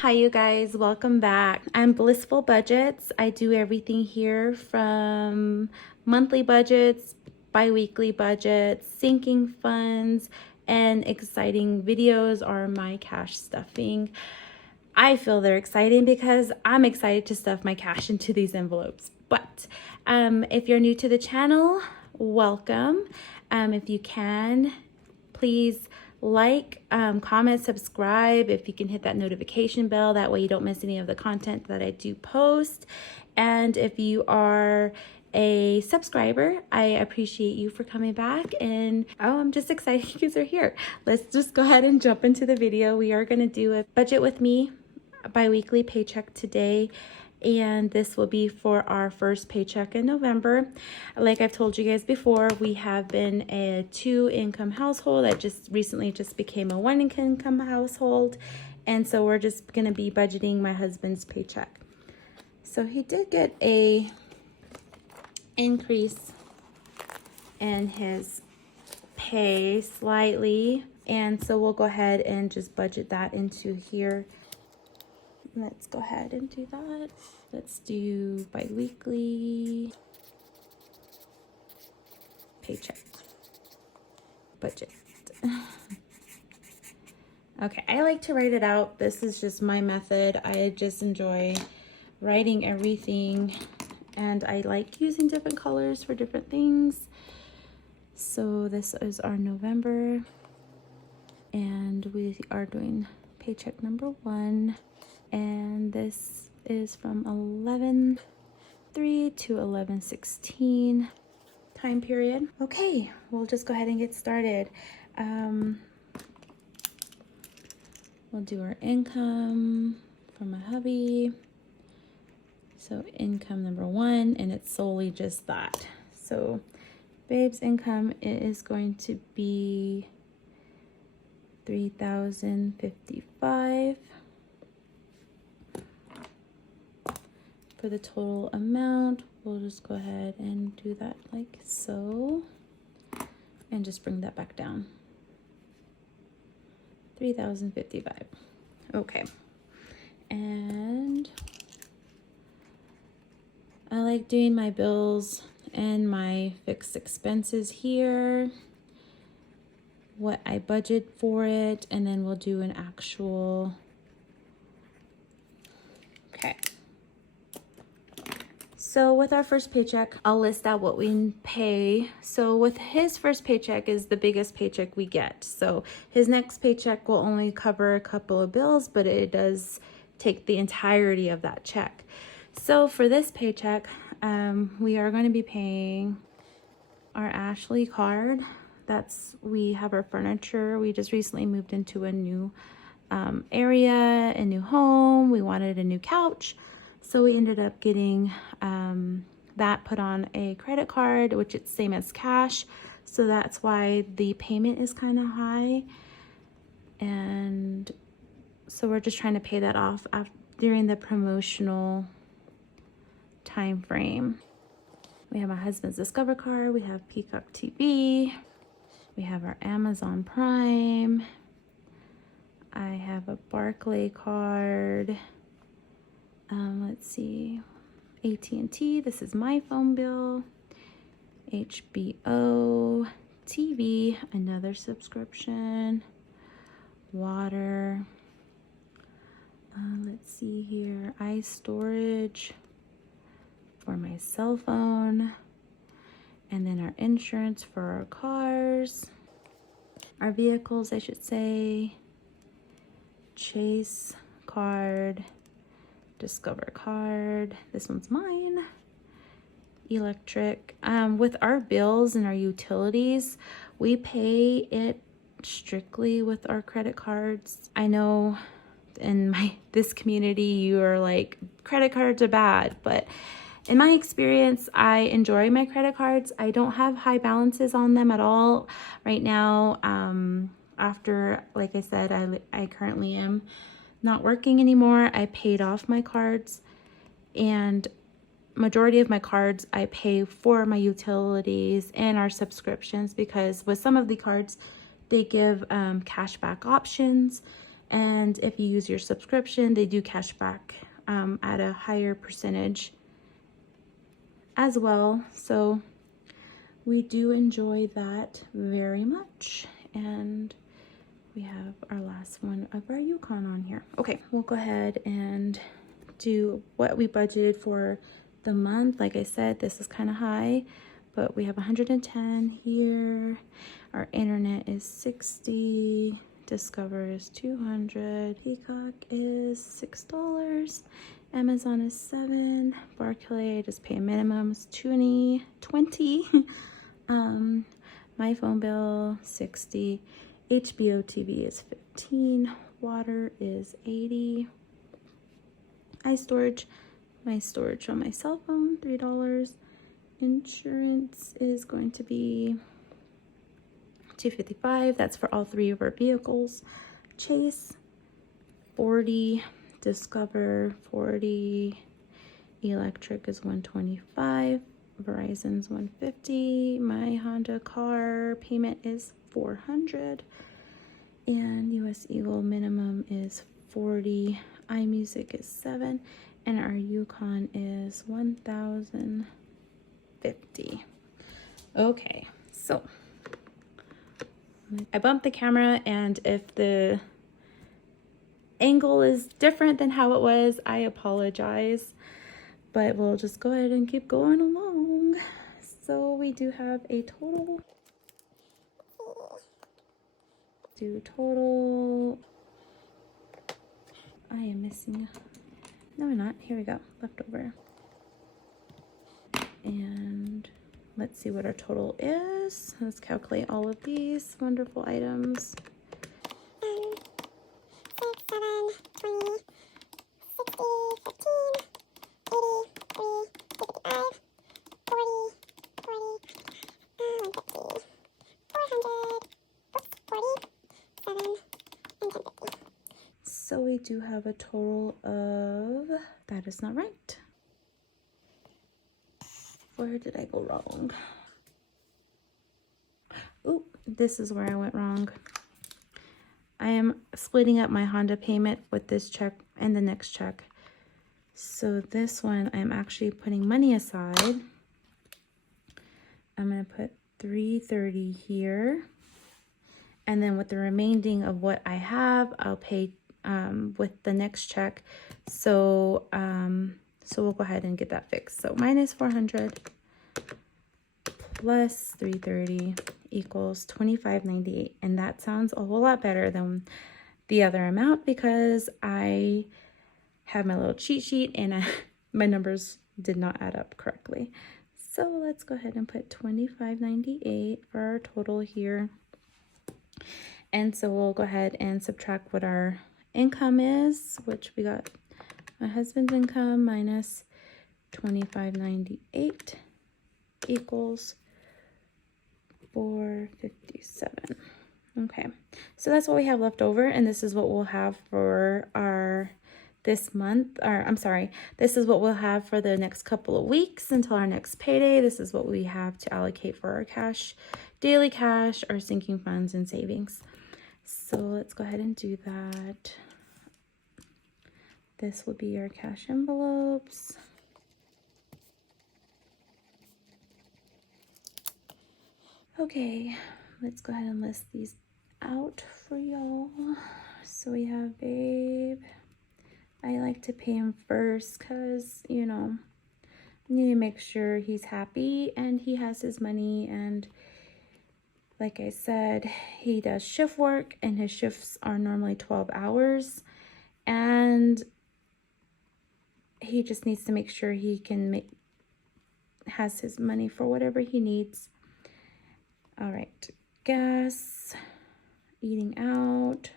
Hi you guys, welcome back. I'm Blissful Budgets. I do everything here from monthly budgets, bi-weekly budgets, sinking funds, and exciting videos are my cash stuffing. I feel they're exciting because I'm excited to stuff my cash into these envelopes. But if you're new to the channel, welcome. If you can, please like, comment, subscribe. If you can hit that notification bell, that way you don't miss any of the content that I do post. And if you are a subscriber, I appreciate you for coming back, and I'm just excited you guys are here. Let's just go ahead and jump into the video. We are going to do a budget with me bi-weekly paycheck today, and this will be for our first paycheck in November. Like I've told you guys before, we have been a 2-income household that just recently became a 1-income household, and so we're just going to be budgeting my husband's paycheck. So he did get a increase in his pay slightly, and so we'll go ahead and just budget that into here. Let's go ahead and do that. Let's do bi-weekly paycheck budget. Okay, I like to write it out. This is just my method. I just enjoy writing everything, and I like using different colors for different things. So this is our November, and we are doing paycheck number 1. And this is from 11/3 to 11/16 time period. Okay, we'll just go ahead and get started. We'll do our income for my hubby. So income number 1, and it's solely just that. So babe's income is going to be $3,055. For the total amount, we'll just go ahead and do that like so, and just bring that back down. $3,055. Okay, and I like doing my bills and my fixed expenses here, what I budget for it, and then we'll do an actual. Okay. So with our first paycheck, I'll list out what we pay. So with his first paycheck is the biggest paycheck we get. So his next paycheck will only cover a couple of bills, but it does take the entirety of that check. So for this paycheck, we are going to be paying our Ashley card. We have our furniture. We just recently moved into a new area, a new home. We wanted a new couch. So we ended up getting that put on a credit card, which it's same as cash. So that's why the payment is kind of high. And so we're just trying to pay that off during the promotional time frame. We have my husband's Discover card. We have Peacock TV. We have our Amazon Prime. I have a Barclay card. Let's see, AT&T, this is my phone bill, HBO, TV, another subscription, water, let's see here, iStorage for my cell phone, and then our insurance for our cars, our vehicles, I should say, Chase card, Discover card, this one's mine, electric. With our bills and our utilities, we pay it strictly with our credit cards. I know in this community you are like, credit cards are bad, but in my experience, I enjoy my credit cards. I don't have high balances on them at all right now. After, like I said, I currently am not working anymore. I paid off my cards, and majority of my cards I pay for my utilities and our subscriptions, because with some of the cards they give cashback options, And if you use your subscription, they do cash back at a higher percentage as well. So we do enjoy that very much. And we have our last one of our Yukon on here. Okay, we'll go ahead and do what we budgeted for the month. Like I said, this is kind of high, but we have 110 here. Our internet is 60. Discover is 200. Peacock is $6. Amazon is $7. Barclay, just pay a minimum, is 20. My phone bill 60. HBO TV is 15. Water is 80. iStorage, my storage on my cell phone, $3. Insurance is going to be $255. That's for all 3 of our vehicles. Chase 40. Discover 40. Electric is 125. Verizon's 150. My Honda car payment is 400. And US Eagle minimum is 40. iMusic is 7. And our Yukon is 1,050. Okay, so I bumped the camera, and if the angle is different than how it was, I apologize, but we'll just go ahead and keep going along. So we do have a total, I am missing, no I'm not, here we go, leftover. And let's see what our total is. Let's calculate all of these wonderful items. 6, 7, 20, 60, 15, 80, 3, 55, 40, 50, 400, 47, and 1050. So we do have a total of, that is not right. Where did I go wrong? Ooh, this is where I went wrong. I am splitting up my Honda payment with this check and the next check. So this one, I'm actually putting money aside. I'm going to put $330 here. And then with the remaining of what I have, I'll pay with the next check. So, so we'll go ahead and get that fixed. So minus 400 plus 330 equals 25.98. And that sounds a whole lot better than the other amount because I have my little cheat sheet and my numbers did not add up correctly. So let's go ahead and put 25.98 for our total here. And so we'll go ahead and subtract what our income is, which we got my husband's income minus 25.98 equals 457. Okay, so that's what we have left over, and this is what we'll have for our this month, or I'm sorry, this is what we'll have for the next couple of weeks until our next payday. This is what we have to allocate for our cash, daily cash, our sinking funds, and savings. So let's go ahead and do that. This will be our cash envelopes. Okay, let's go ahead and list these out for y'all. So we have Babe. I like to pay him first because, you know, I need to make sure he's happy and he has his money. And like I said, he does shift work and his shifts are normally 12 hours. And he just needs to make sure he can has his money for whatever he needs. All right, gas, eating out.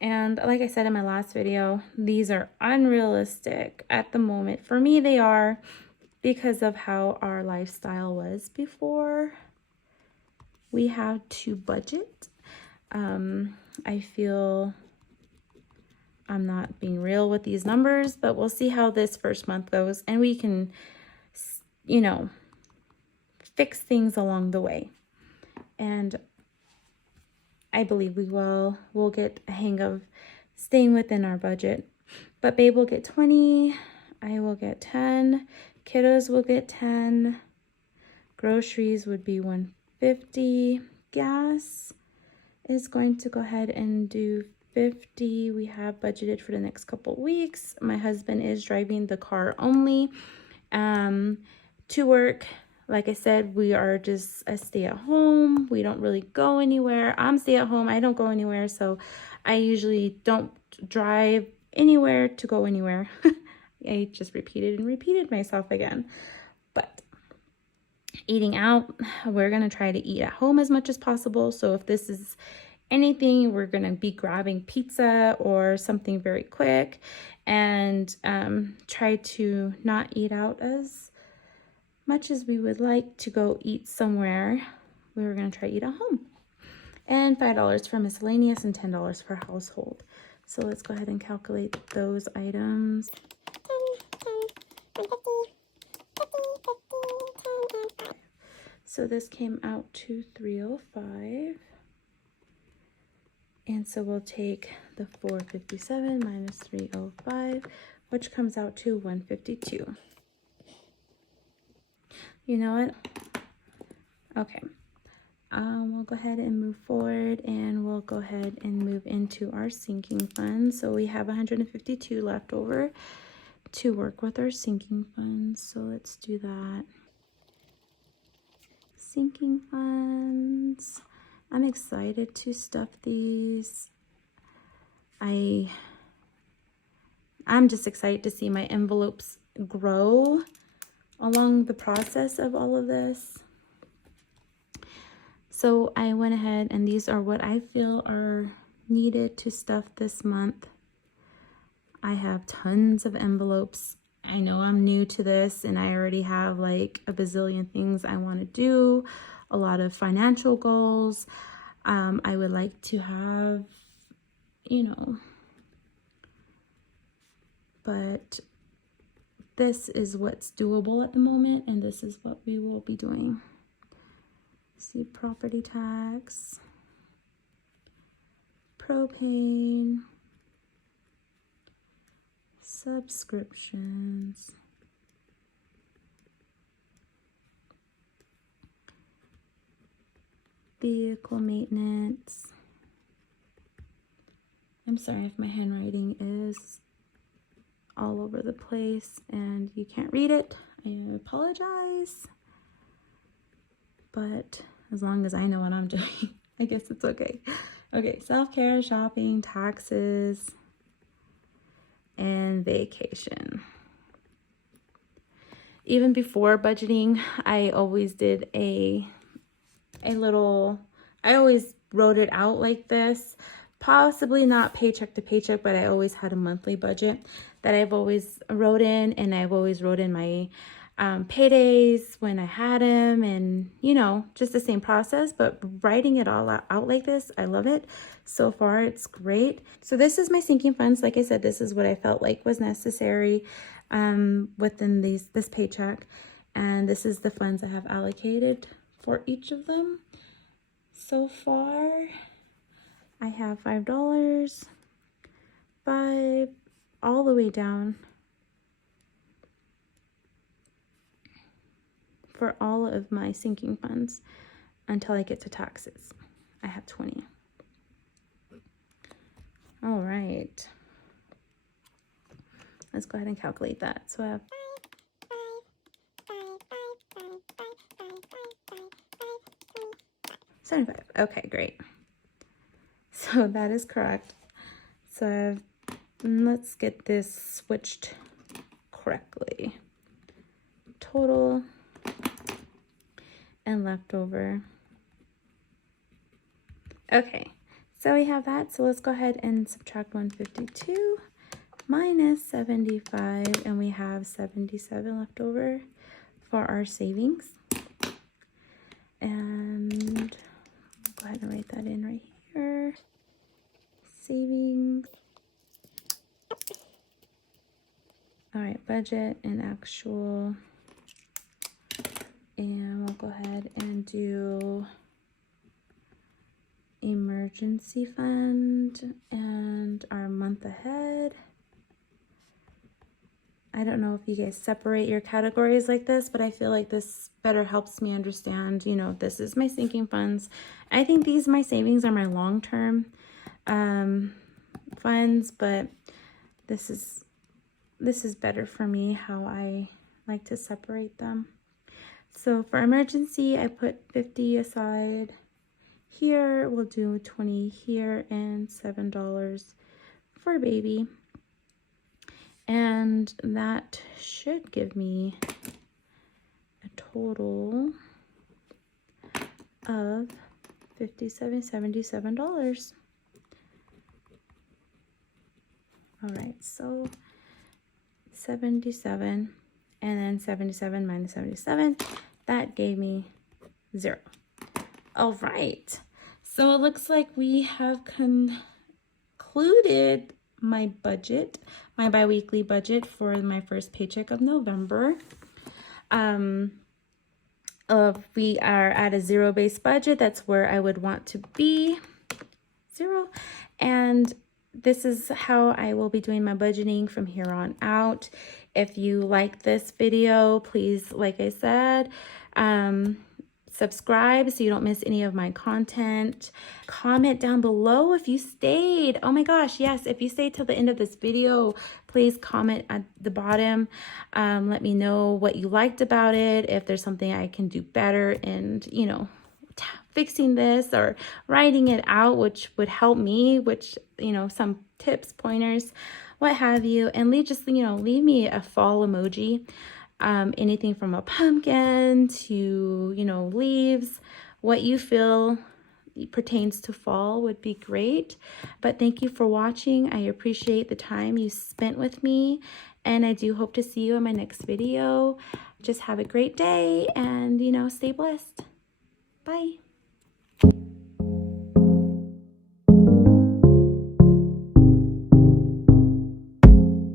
And like I said in my last video, these are unrealistic at the moment. For me, they are because of how our lifestyle was before we had to budget. I feel I'm not being real with these numbers, but we'll see how this first month goes. And we can, you know, fix things along the way. And I I believe we will. We'll get a hang of staying within our budget. But babe will get 20. I will get 10. Kiddos will get 10. Groceries would be 150. Gas is going to go ahead and do 50. We have budgeted for the next couple weeks. My husband is driving the car only to work. Like I said, we are just a stay at home. We don't really go anywhere. I'm stay at home. I don't go anywhere. So I usually don't drive anywhere to go anywhere. I just repeated myself again. But eating out, we're going to try to eat at home as much as possible. So if this is anything, we're going to be grabbing pizza or something very quick and try to not eat out as much as we would like to go eat somewhere. We were going to try to eat at home. And $5 for miscellaneous and $10 for household. So let's go ahead and calculate those items. 10, 10, 150, 50, 50, 10, and 5. So this came out to $305. And so we'll take the 457 minus 305, which comes out to 152. You know what? Okay. We'll go ahead and move forward, and we'll go ahead and move into our sinking fund. So we have 152 left over to work with our sinking funds. So let's do that. Sinking funds. I'm excited to stuff these. I'm just excited to see my envelopes grow along the process of all of this. So I went ahead, and these are what I feel are needed to stuff this month. I have tons of envelopes. I know I'm new to this, and I already have like a bazillion things I want to do, a lot of financial goals. I would like to have, but this is what's doable at the moment, and this is what we will be doing. See, property tax, propane, subscriptions, vehicle maintenance. I'm sorry if my handwriting is all over the place and you can't read it. I apologize. But as long as I know what I'm doing, I guess it's okay. Okay, self-care, shopping, taxes, and vacation. Even before budgeting, I always did I always wrote it out like this. Possibly not paycheck to paycheck, but I always had a monthly budget that I've always wrote in, and I've always wrote in my paydays when I had them, and just the same process, but writing it all out like this, I love it. So far it's great. So this is my sinking funds. Like I said, this is what I felt like was necessary within this paycheck, and this is the funds I have allocated for each of them. So far I have $5, $5, all the way down for all of my sinking funds until I get to taxes. I have 20. All right. Let's go ahead and calculate that. So I have 75. Okay, great. So that is correct. So let's get this switched correctly. Total and leftover. Okay, so we have that. So let's go ahead and subtract 152 minus 75, and we have 77 left over for our savings. And go ahead and write that in right here. Savings. All right, budget and actual. And we'll go ahead and do emergency fund and our month ahead. I don't know if you guys separate your categories like this, but I feel like this better helps me understand, you know, this is my sinking funds. I think my savings are my long-term funds, but this is better for me how I like to separate them. So for emergency, I put 50 aside here. We'll do 20 here and $7 for baby. And that should give me a total of $77. All right, so 77 and then 77 minus 77, that gave me 0. All right, so it looks like we have concluded my budget, my bi-weekly budget for my first paycheck of November. We are at a zero-based budget. That's where I would want to be, 0. And this is how I will be doing my budgeting from here on out. If you like this video, please, like I said, subscribe so you don't miss any of my content. Comment down below if you stayed. Oh my gosh, yes, if you stayed till the end of this video, please comment at the bottom. Let me know what you liked about it, if there's something I can do better and, you know, fixing this or writing it out, which would help me, which, you know, some tips, pointers, what have you. And leave me a fall emoji. Anything from a pumpkin to, you know, leaves, what you feel pertains to fall would be great. But thank you for watching. I appreciate the time you spent with me, and I do hope to see you in my next video. Just have a great day and, you know, stay blessed. Bye.